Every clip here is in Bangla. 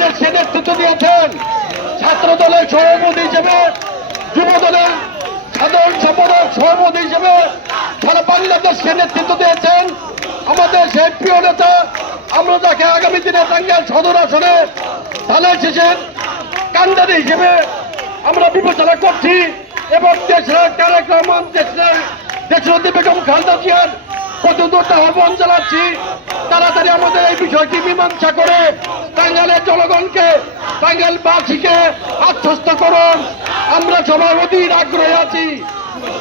দিয়েছেন ছাত্র দলের সভাপতি হিসেবে যুব দলের সাধারণ সম্পাদক সভাপতি হিসেবে সারা বাংলাদেশকে নেতৃত্ব দিয়েছেন আমাদের সেই প্রিয় নেতা। আমরা যাকে আগামী দিনে টাঙ্গাইল সদর আসনে ধানের শেষের কান্দারি হিসেবে আমরা বিবেচনা করছি। এবং দেশের তারেক রহমান দেশের দেশরতী বেগম খালেদা জিয়ার প্রতিদ্বন্দ্বিতা আহ্বান জানাচ্ছি। তাড়াতাড়ি আমাদের এই বিষয়টি মীমাংসা করে টাঙ্গাইলের জনগণকে, টাঙ্গাইলবাসীকে আশ্বস্ত করুন। আমরা সবাই অধীর আগ্রহে আছি।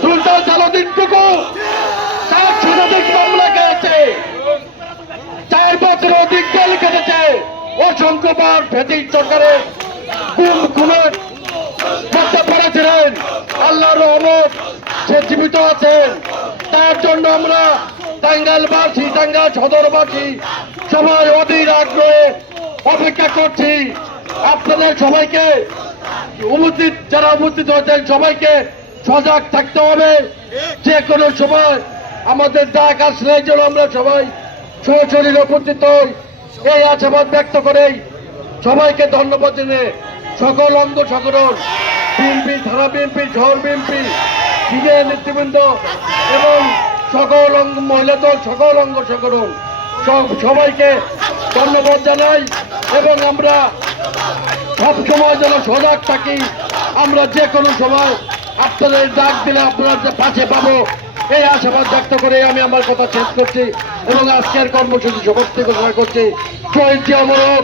সুলতান সালাদিনটুকু চার শতাধিক মামলা খেয়েছে। চার বছর অধিক জেল কেটেছে অসংখ্যবার ভেটি সরকারের গুম খুনের করতে পেরেছিলেন। আল্লাহর রহমত। সে জীবিত আছেন তার জন্য আমরা টাঙ্গাইলবাসী, টাঙ্গাইল সদরবাসী সবাই অধীর আগ্রহে অপেক্ষা করছি। আপনাদের সবাইকে উপস্থিত, যারা উপস্থিত হয়েছেন, সবাইকে সজাগ থাকতে হবে। যে কোনো সময় আমাদের ডাক আসলে জন্য আমরা সবাই সরাসরি উপস্থিত হই। এই আশাবাদ ব্যক্ত করেই সবাইকে ধন্যবাদ জানিয়ে সকল অঙ্গ সকরণ বিএনপি, থানা বিএনপি ঝড় বিএনপি সিনিয়র নেতৃবৃন্দ এবং সকল অঙ্গ মহিলা দল, সকল অঙ্গ সংগঠন, সব সবাইকে ধন্যবাদ জানাই এবং আমরা সব সময় যেন সজাগ থাকি। আমরা যে কোনো সময় আপনাদের ডাক দিলে আপনারা যে পাশে পাবো, এই আশাবাদ ব্যক্ত করে আমি আমার কথা শেষ করছি এবং আজকের কর্মসূচি সমাপ্তি ঘোষণা করছি। শহীদ জিয়া মরক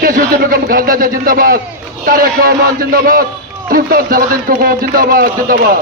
কেশুদ্দি বেগম খালদা জিয়া জিন্দাবাদ। তারেক রহমান জিন্দাবাদ। সুলতান সালাদিন টুকু জিন্দাবাদ জিন্দাবাদ।